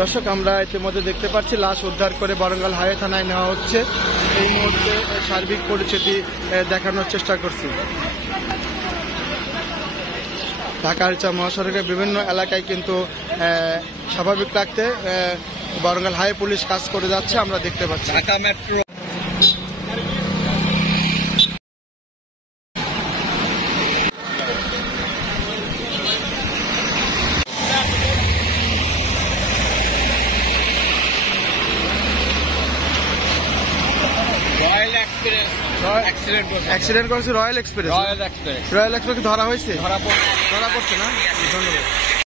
দর্শক, আমরা ইতিমধ্যে দেখতে পাচ্ছি লাশ উদ্ধার করে বরঙ্গাল হাইওয়ে থানায় নেওয়া হচ্ছে। এই মুহূর্তে সার্বিক পরিস্থিতি দেখানোর চেষ্টা করছি। ঢাকা আরিচা মহাসড়কের বিভিন্ন এলাকায় কিন্তু স্বাভাবিক রাখতে বরঙ্গাল হাইওয়ে পুলিশ কাজ করে যাচ্ছে, আমরা দেখতে পাচ্ছি। ঢাকা মেট্রো অ্যাক্সিডেন্ট করেছে রয়্যাল এক্সপ্রেস। রয়্যাল এক্সপ্রেস ধরা হয়েছে, ধরা পড়ছে না। ধন্যবাদ।